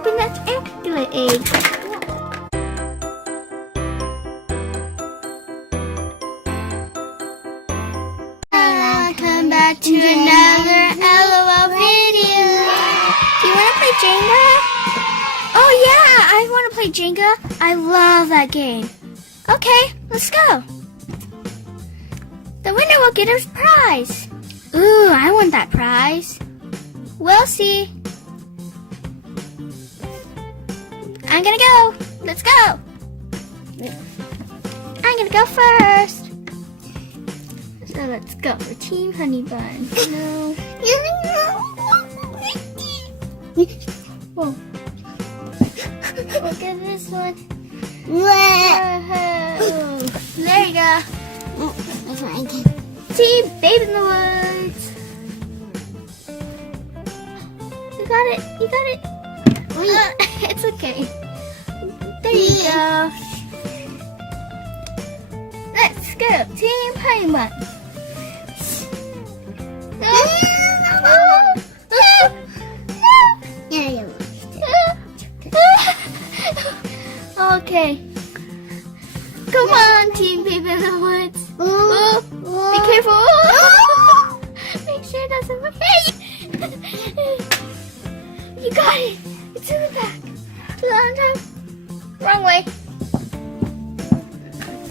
open that triangular egg. Welcome back to another LOL video. Do you want to play Jenga? Oh yeah, I want to play Jenga. I love that game. Okay, let's go. The winner will get a prize. Ooh, I want that prize. We'll see. I'm gonna go. Let's go. I'm gonna go first. So let's go for Team Honey Bun. No. Whoa. Look at this one. Whoa. There you go. Team Babe in the Woods. You got it. You got it. It's okay. There you go. Let's go. Team Honey Bun. Okay. Come on, Team Babe in the Woods. Be careful. Make sure it doesn't look. Hey! You got it. It's in the back. To the other time. Wrong way.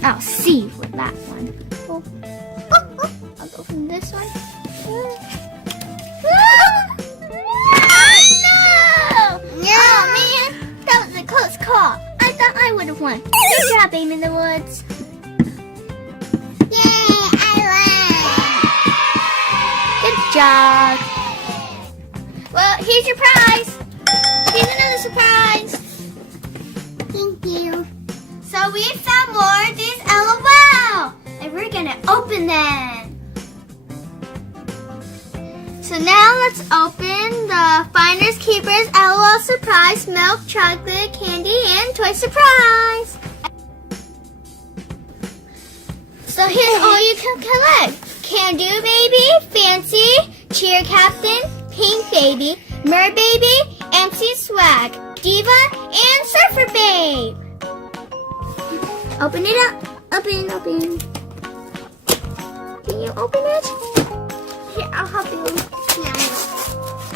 I'll see you with that one. I'll go from this one. No! Oh man, that was a close call. I thought I would have won. Good job, Babe in the Woods. Yay, I won. Good job. Well, here's your prize. Here's another surprise. Thank you. So we found more of these LOL, and we're gonna open them. So now let's open the Finders Keepers LOL Surprise Milk Chocolate Candy and Toy Surprise. So here's all you can collect: Can Do Baby, Fancy, Cheer Captain, Pink Baby, Mer Baby, MC Swag, Diva, and Surfer Babe. Open it up. Open. Can you open it? Here, I'll help you.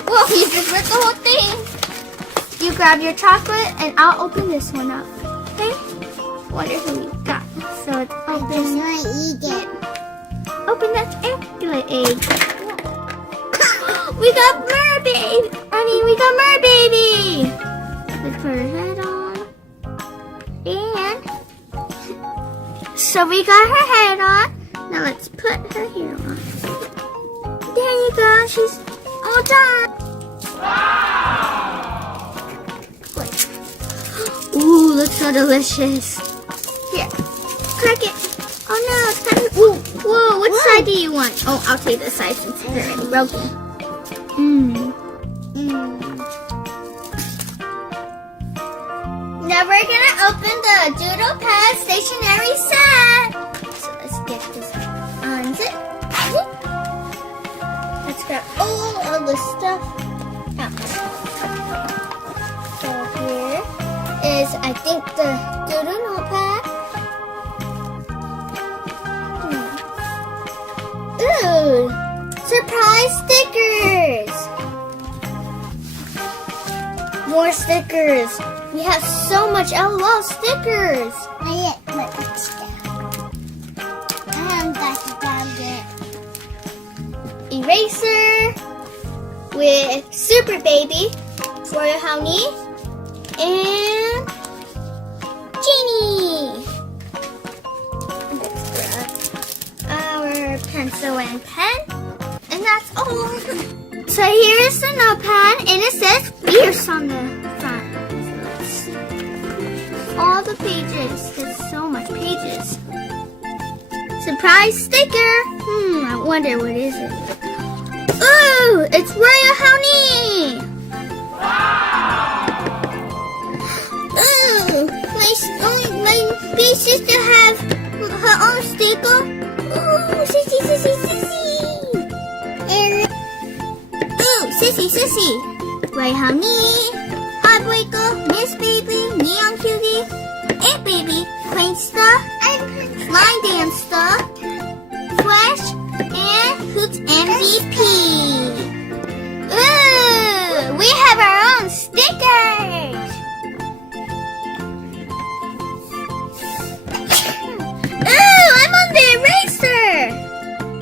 Whoa, you just ripped the whole thing. You grab your chocolate and I'll open this one up. Okay? Wonder who we got. So it's open. I just want to eat it. Open that triangular egg. We got Mer Baby. Let's put her head on. And so we got her head on. Now let's put her hair on. There you go. She's all done. Wow. Ooh, looks so delicious. Here, crack it. Oh no, it's kind of. Ooh, whoa. What side do you want? Oh, I'll take this side since it's already broken. Now we're gonna open the Doodle Pad stationery set. So let's get this unzip. Let's grab all of the stuff out. So here is, I think, the Doodle Notepad. Ooh, surprise stickers. More stickers. We have so much LOL stickers. I haven't got it down yet. Eraser with Super Baby, Royal Honey, and Genie. Our pencil and pen, and that's all. So here's the notepad, and it says Fierce on the front. All the pages. There's so much pages. Surprise sticker. I wonder what is it. Ooh, it's Royal Honey. Wow. Ooh, my big sister have her own sticker. Ooh, sissy. And ooh, sissy. Royal Honey. Heartbreaker, Miss Baby, Neon Cutie, It Baby, Prankster, Line Dancer, Fresh, and Hoots MVP. Ooh, we have our own stickers. Ooh, I'm on the eraser.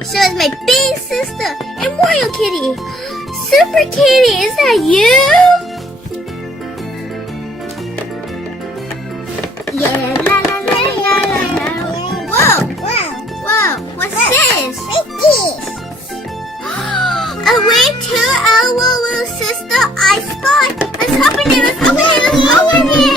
So is my big sister and Royal Kitty. Super Kitty, is that you? Yeah, la la la la la la. Whoa, whoa, what's this? A way to our little sister I spot. Let's open it, let's open it, let's open it.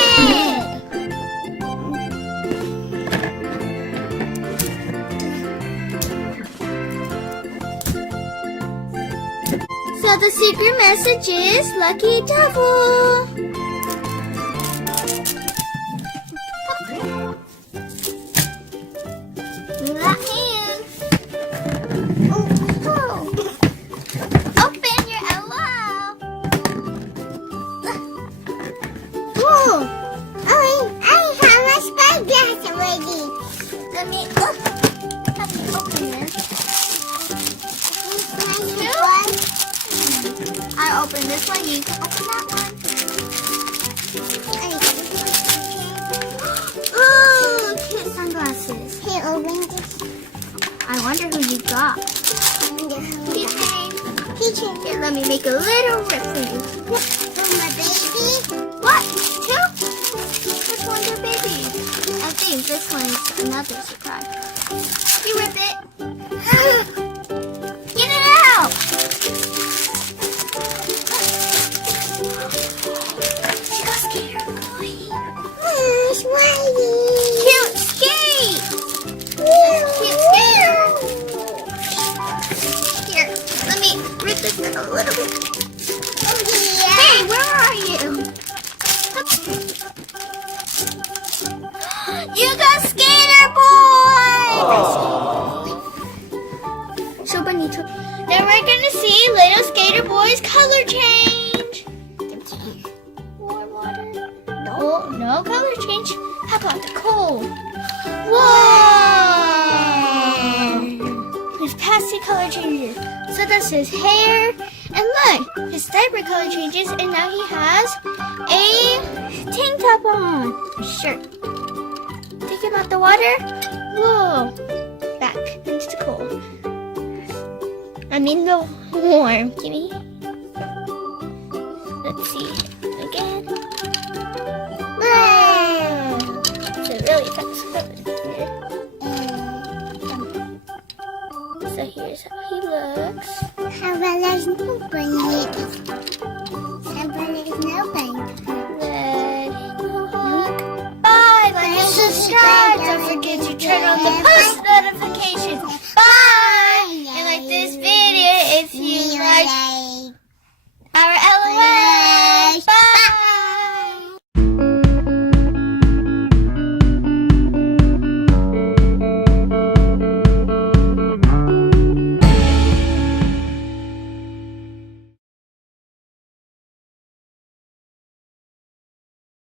So the secret message is Lucky Devil. Move that hand. Oh. Open your LOL. Oh, I have a spyglass already. Let me open this. I open this one, you can open that one. Ooh, cute sunglasses. Hey, open this. I wonder who you got. Keychain. Here, let me make a little rip for you. For my baby. What? Two? Which one's your baby? I think this one is another surprise. You rip it. Get it out! She got scared. Smiley. Cute skate! Cute skater! Here, let me rip this a little bit. Oh, yeah. Hey, where are you? You got Skater Boy! So bonito. Now we're gonna see Little Skater Boy's color change. Warm water. No color change. How about the cold? Whoa! His pasty color changes. So that's his hair. And look, his diaper color changes, and now he has a tank top on. Shirt. Take him out the water. Whoa. Back into the cold. I mean the warm. Gimme. Let's see. Again. So really fast here. So here's how he looks. How about there's nobody? How about there's nobody? Let him hug. Bye. Like and subscribe. Don't forget to turn on the post